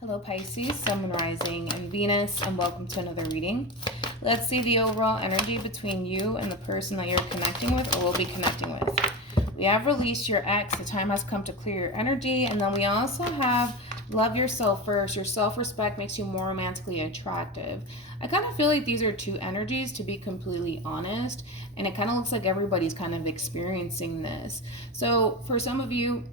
Hello Pisces, Sun, Rising, and Venus, and welcome to another reading. Let's see the overall energy between you and the person that you're connecting with or will be connecting with. We have released your ex, the time has come to clear your energy, and then we also have love yourself first. Your self-respect makes you more romantically attractive. I kind of feel like these are two energies, to be completely honest, and it kind of looks like everybody's kind of experiencing this. So for some of you,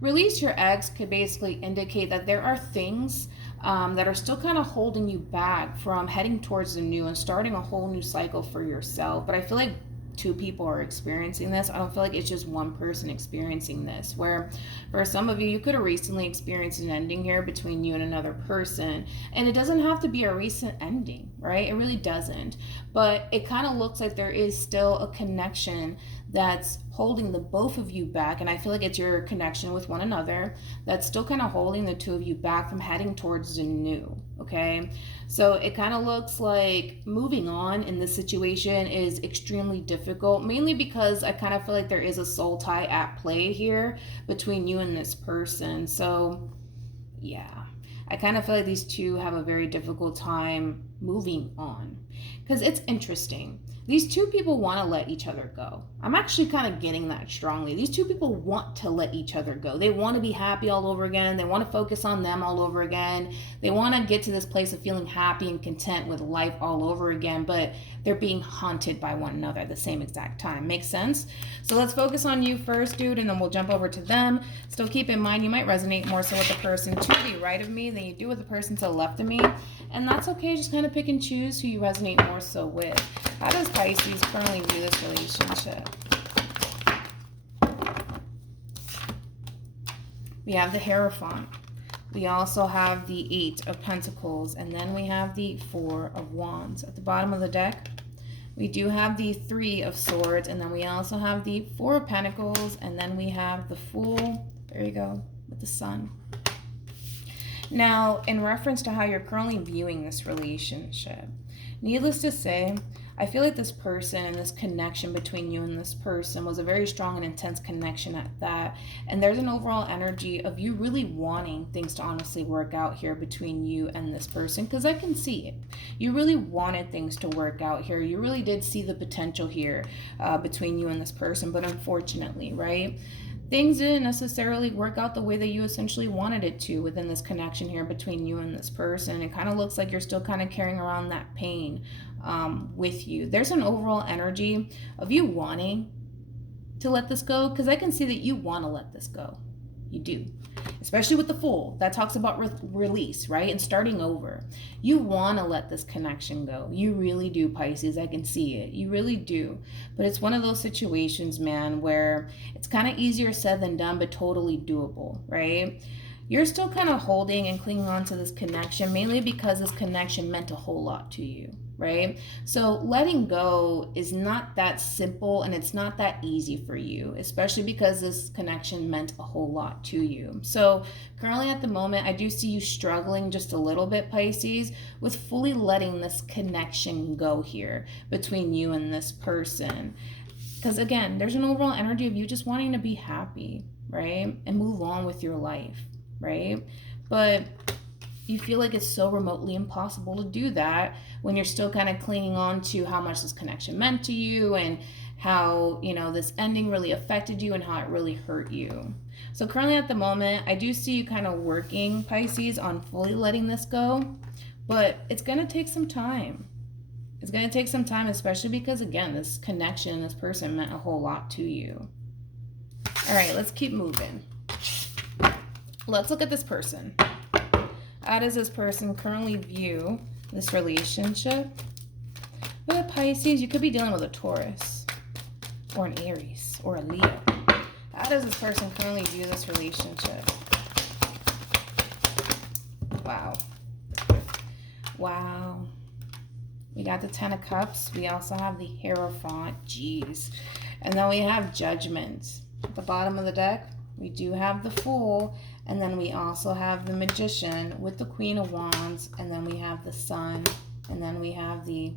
release your ex could basically indicate that there are things that are still kind of holding you back from heading towards the new and starting a whole new cycle for yourself. But I feel like two people are experiencing this. I don't feel like it's just one person experiencing this, where for some of you, you could have recently experienced an ending here between you and another person, and it doesn't have to be a recent ending, right? It really doesn't, but it kind of looks like there is still a connection that's holding the both of you back, and I feel like it's your connection with one another that's still kind of holding the two of you back from heading towards the new. Okay, so it kind of looks like moving on in this situation is extremely difficult, mainly because I kind of feel like there is a soul tie at play here between you and this person. So yeah, I kind of feel like these two have a very difficult time moving on, because it's interesting. These two people want to let each other go. I'm actually kind of getting that strongly. These two people want to let each other go. They want to be happy all over again. They want to focus on them all over again. They want to get to this place of feeling happy and content with life all over again, but they're being haunted by one another at the same exact time. Makes sense? So let's focus on you first, dude, and then we'll jump over to them. Still keep in mind, you might resonate more so with the person to the right of me than you do with the person to the left of me. And that's okay. Just kind of pick and choose who you resonate more so with. How does Pisces currently view this relationship? We have the Hierophant. We also have the Eight of Pentacles, and then we have the Four of Wands. At the bottom of the deck, we do have the Three of Swords, and then we also have the Four of Pentacles, and then we have the Fool. There you go, with the Sun. Now, in reference to how you're currently viewing this relationship, needless to say, I feel like this person and this connection between you and this person was a very strong and intense connection at that. And there's an overall energy of you really wanting things to honestly work out here between you and this person, because I can see it. You really wanted things to work out here. You really did see the potential here between you and this person. But unfortunately, right, things didn't necessarily work out the way that you essentially wanted it to within this connection here between you and this person. It kind of looks like you're still kind of carrying around that pain with you. There's an overall energy of you wanting to let this go, because I can see that you want to let this go. You do. Especially with the Fool. That talks about release, right? And starting over. You want to let this connection go. You really do, Pisces. I can see it. You really do. But it's one of those situations, man, where it's kind of easier said than done, but totally doable, right? You're still kind of holding and clinging on to this connection, mainly because this connection meant a whole lot to you, right? So letting go is not that simple, and it's not that easy for you, especially because this connection meant a whole lot to you. So currently at the moment, I do see you struggling just a little bit, Pisces, with fully letting this connection go here between you and this person. Because again, there's an overall energy of you just wanting to be happy, right? And move on with your life, right? But you feel like it's so remotely impossible to do that when you're still kind of clinging on to how much this connection meant to you, and how, you know, this ending really affected you and how it really hurt you. So currently at the moment, I do see you kind of working, Pisces, on fully letting this go, but it's going to take some time. It's going to take some time, especially because, again, this connection, this person meant a whole lot to you. All right, let's keep moving. Let's look at this person. How does this person currently view this relationship? With a Pisces, you could be dealing with a Taurus or an Aries or a Leo. How does this person currently view this relationship? Wow. Wow. We got the Ten of Cups. We also have the Hierophant. Jeez. And then we have Judgment. At the bottom of the deck, we do have the Fool. And then we also have the Magician with the Queen of Wands. And then we have the Sun. And then we have the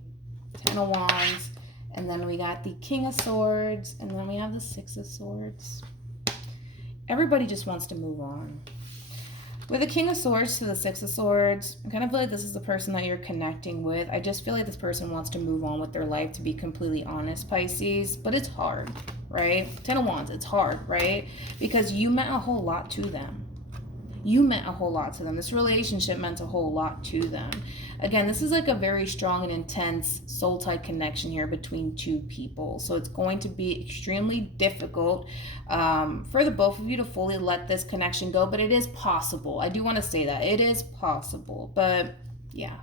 Ten of Wands. And then we got the King of Swords. And then we have the Six of Swords. Everybody just wants to move on. With the King of Swords to the Six of Swords, I kind of feel like this is the person that you're connecting with. I just feel like this person wants to move on with their life, to be completely honest, Pisces. But it's hard, right? Ten of Wands, it's hard, right? Because you meant a whole lot to them. You meant a whole lot to them. This relationship meant a whole lot to them. Again, this is like a very strong and intense soul-tie connection here between two people. So it's going to be extremely difficult for the both of you to fully let this connection go. But it is possible. I do want to say that. It is possible. But yeah.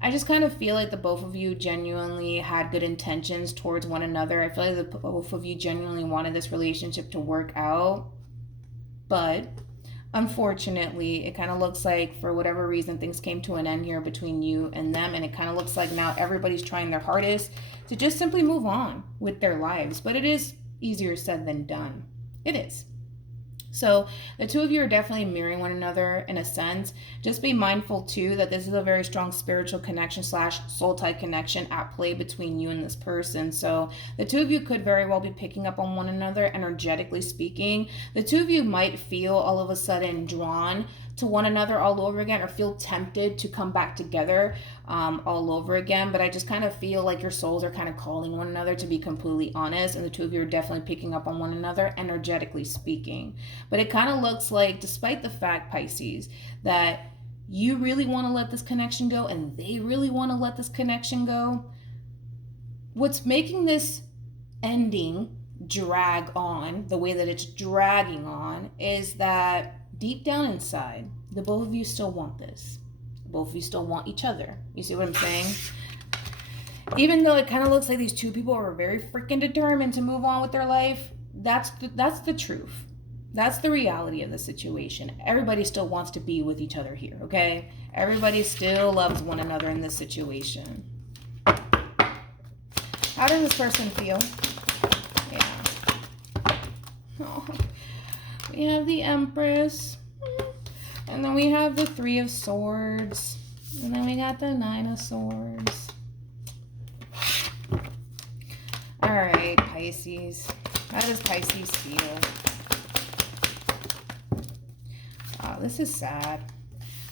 I just kind of feel like the both of you genuinely had good intentions towards one another. I feel like the both of you genuinely wanted this relationship to work out. But unfortunately, it kind of looks like for whatever reason things came to an end here between you and them, and it kind of looks like now everybody's trying their hardest to just simply move on with their lives. But it is easier said than done. It is. So the two of you are definitely mirroring one another in a sense. Just be mindful too that this is a very strong spiritual connection / soul tie connection at play between you and this person. So the two of you could very well be picking up on one another, energetically speaking. The two of you might feel all of a sudden drawn to one another all over again, or feel tempted to come back together all over again. But I just kind of feel like your souls are kind of calling one another, to be completely honest, and the two of you are definitely picking up on one another, energetically speaking. But it kind of looks like, despite the fact, Pisces, that you really want to let this connection go and they really want to let this connection go, what's making this ending drag on the way that it's dragging on is that deep down inside, the both of you still want this. Both of you still want each other. You see what I'm saying? Even though it kind of looks like these two people are very freaking determined to move on with their life, that's the truth. That's the reality of the situation. Everybody still wants to be with each other here, okay? Everybody still loves one another in this situation. How does this person feel? Yeah. Oh. We have the Empress. And then we have the Three of Swords. And then we got the Nine of Swords. Alright, Pisces. How does Pisces feel? Oh, this is sad.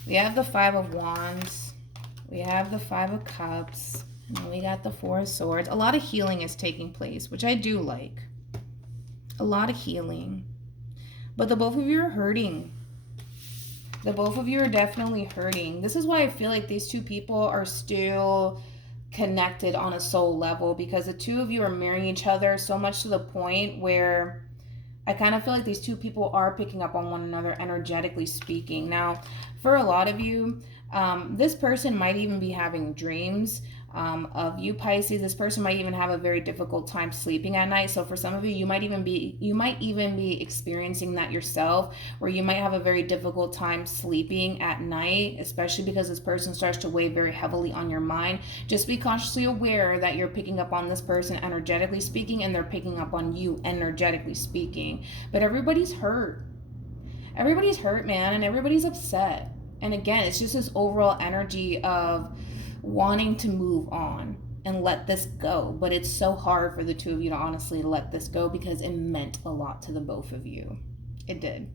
We have the Five of Wands. We have the Five of Cups. And then we got the Four of Swords. A lot of healing is taking place, which I do like. A lot of healing. But the both of you are hurting. The both of you are definitely hurting. This is why I feel like these two people are still connected on a soul level, because the two of you are mirroring each other so much to the point where I kind of feel like these two people are picking up on one another, energetically speaking. Now, for a lot of you, this person might even be having dreams of you, Pisces. This person might even have a very difficult time sleeping at night. So for some of you, you might even be experiencing that yourself, where you might have a very difficult time sleeping at night, especially because this person starts to weigh very heavily on your mind. Just be consciously aware that you're picking up on this person energetically speaking, and they're picking up on you energetically speaking. But everybody's hurt. Everybody's hurt, man, and everybody's upset. And again, it's just this overall energy of wanting to move on and let this go. But it's so hard for the two of you to honestly let this go, because it meant a lot to the both of you. It did.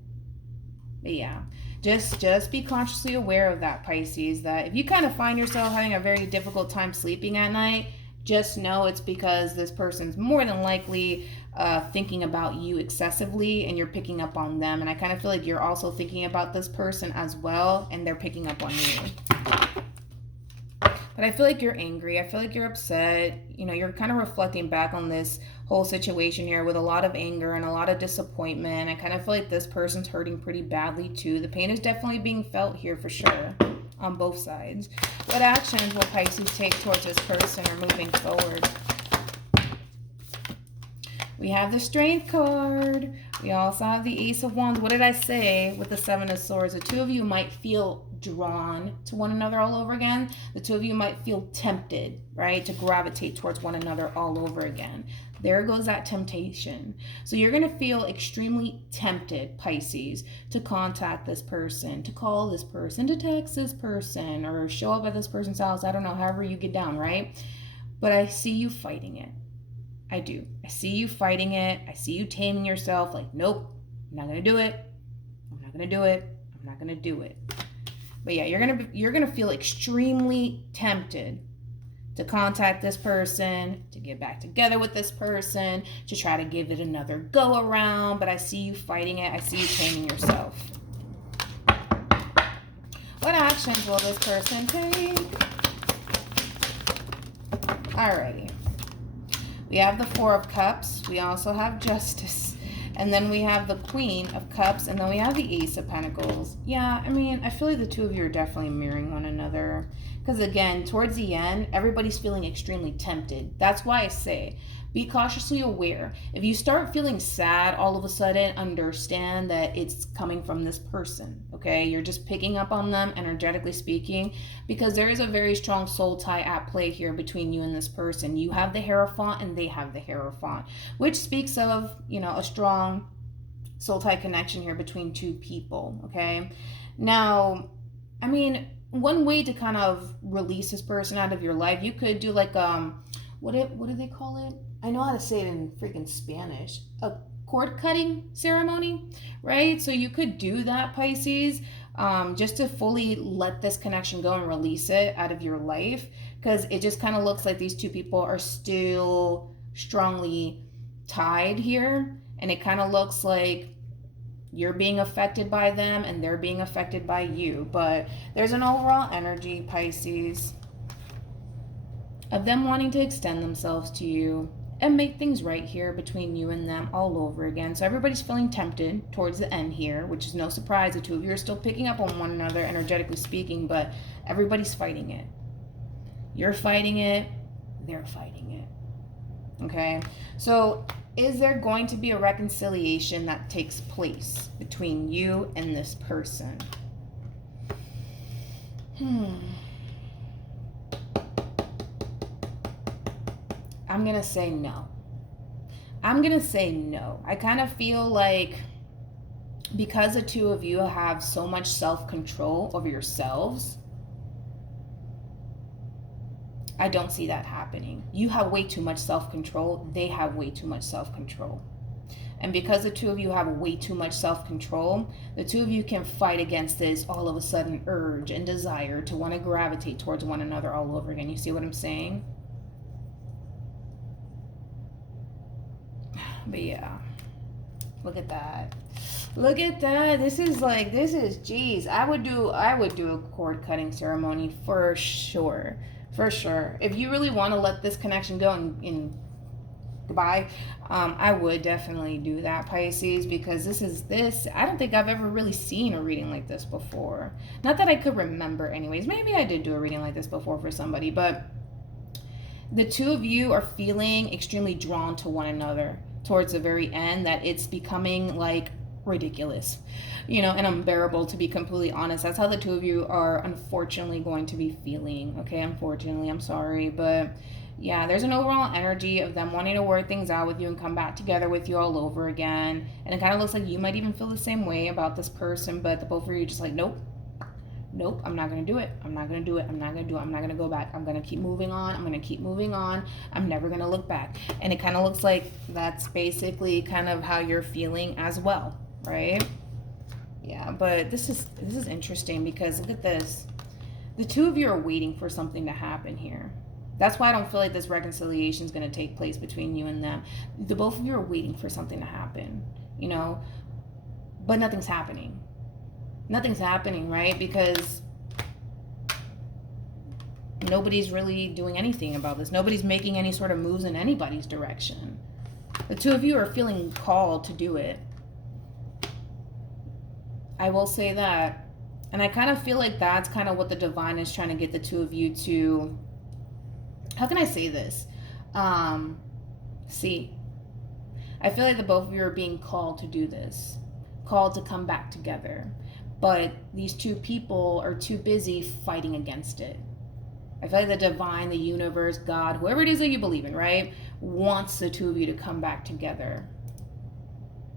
But yeah, just be consciously aware of that, Pisces, that if you kind of find yourself having a very difficult time sleeping at night, just know it's because this person's more than likely thinking about you excessively, and you're picking up on them. And I kind of feel like you're also thinking about this person as well, and they're picking up on you. But I feel like you're angry. I feel like you're upset. You know, you're kind of reflecting back on this whole situation here with a lot of anger and a lot of disappointment. I kind of feel like this person's hurting pretty badly too. The pain is definitely being felt here for sure on both sides. What actions will Pisces take towards this person or moving forward? We have the Strength card. We also have the Ace of Wands. What did I say with the Seven of Swords? The two of you might feel drawn to one another all over again. The two of you might feel tempted, right, to gravitate towards one another all over again. There goes that temptation. So you're going to feel extremely tempted, Pisces, to contact this person, to call this person, to text this person, or show up at this person's house. I don't know, however you get down, right? But I see you fighting it. I do. I see you fighting it. I see you taming yourself like, nope, I'm not going to do it. I'm not going to do it. I'm not going to do it. But yeah, you're gonna feel extremely tempted to contact this person, to get back together with this person, to try to give it another go around. But I see you fighting it. I see you taming yourself. What actions will this person take? Alrighty. We have the Four of Cups. We also have Justice. And then we have the Queen of Cups. And then we have the Ace of Pentacles. Yeah, I mean, I feel like the two of you are definitely mirroring one another. Because again, towards the end, everybody's feeling extremely tempted. That's why I say, be cautiously aware. If you start feeling sad all of a sudden, understand that it's coming from this person, okay? You're just picking up on them, energetically speaking, because there is a very strong soul tie at play here between you and this person. You have the Hierophant and they have the Hierophant, which speaks of, you know, a strong soul tie connection here between two people, okay? Now, I mean, one way to kind of release this person out of your life, you could do like, what do they call it? I know how to say it in freaking Spanish. A cord cutting ceremony, right? So you could do that, Pisces, just to fully let this connection go and release it out of your life, because it just kind of looks like these two people are still strongly tied here, and it kind of looks like you're being affected by them and they're being affected by you. But there's an overall energy, Pisces, of them wanting to extend themselves to you and make things right here between you and them all over again. So everybody's feeling tempted towards the end here, which is no surprise. The two of you are still picking up on one another, energetically speaking, but everybody's fighting it. You're fighting it, they're fighting it. Okay? So is there going to be a reconciliation that takes place between you and this person? I'm going to say no. I'm going to say no. I kind of feel like because the two of you have so much self-control over yourselves, I don't see that happening. You have way too much self-control. They have way too much self-control. And because the two of you have way too much self-control, the two of you can fight against this all of a sudden urge and desire to want to gravitate towards one another all over again. You see what I'm saying? But yeah, look at that. Look at that. This is, geez, I would do a cord cutting ceremony for sure. For sure. If you really want to let this connection go and goodbye, I would definitely do that, Pisces, because I don't think I've ever really seen a reading like this before. Not that I could remember anyways. Maybe I did do a reading like this before for somebody, but the two of you are feeling extremely drawn to one another towards the very end, that it's becoming like ridiculous, you know, and unbearable, to be completely honest. That's how the two of you are unfortunately going to be feeling. Okay, unfortunately, I'm sorry, but yeah, there's an overall energy of them wanting to work things out with you and come back together with you all over again. And it kind of looks like you might even feel the same way about this person, but the both of you are just like, nope, I'm not going to do it. I'm not going to do it. I'm not going to do it. I'm not going to go back. I'm going to keep moving on. I'm going to keep moving on. I'm never going to look back. And it kind of looks like that's basically kind of how you're feeling as well, right? Yeah, but this is interesting, because look at this. The two of you are waiting for something to happen here. That's why I don't feel like this reconciliation is going to take place between you and them. The both of you are waiting for something to happen, you know, but nothing's happening. Nothing's happening, right? Because nobody's really doing anything about this. Nobody's making any sort of moves in anybody's direction. The two of you are feeling called to do it. I will say that. And I kind of feel like that's kind of what the divine is trying to get the two of you to, how can I say this? See. I feel like the both of you are being called to do this. Called to come back together. But these two people are too busy fighting against it. I feel like the divine, the universe, God, whoever it is that you believe in, right, wants the two of you to come back together.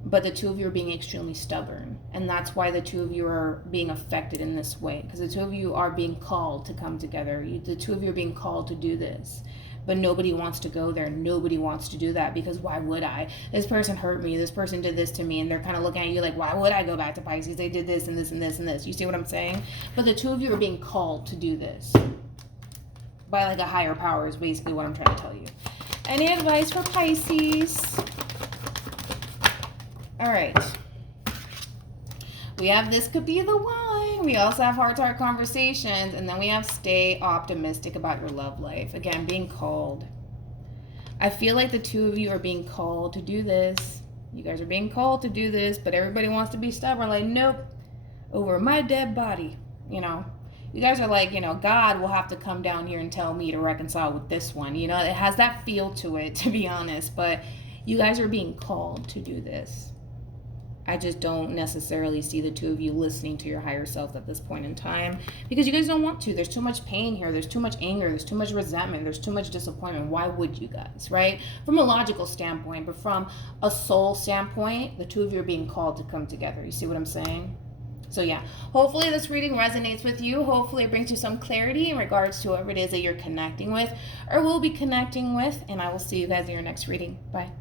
But the two of you are being extremely stubborn. And that's why the two of you are being affected in this way. Because the two of you are being called to come together. The two of you are being called to do this. but nobody wants to go there. Nobody wants to do that, because why would I? This person hurt me. This person did this to me, and they're kind of looking at you like, why would I go back to Pisces? They did this and this and this and this. You see what I'm saying? But the two of you are being called to do this by like a higher power is basically what I'm trying to tell you. Any advice for Pisces? All right. We have this could be the one. We also have heart-to-heart conversations. And then we have stay optimistic about your love life. Again, being called. I feel like the two of you are being called to do this. You guys are being called to do this. But everybody wants to be stubborn. Like, nope. Over my dead body. You know. You guys are like, you know, God will have to come down here and tell me to reconcile with this one. You know, it has that feel to it, to be honest. But you guys are being called to do this. I just don't necessarily see the two of you listening to your higher self at this point in time, because you guys don't want to. There's too much pain here. There's too much anger. There's too much resentment. There's too much disappointment. Why would you guys, right? From a logical standpoint, but from a soul standpoint, the two of you are being called to come together. You see what I'm saying? So yeah, hopefully this reading resonates with you. Hopefully it brings you some clarity in regards to whoever it is that you're connecting with or will be connecting with. And I will see you guys in your next reading. Bye.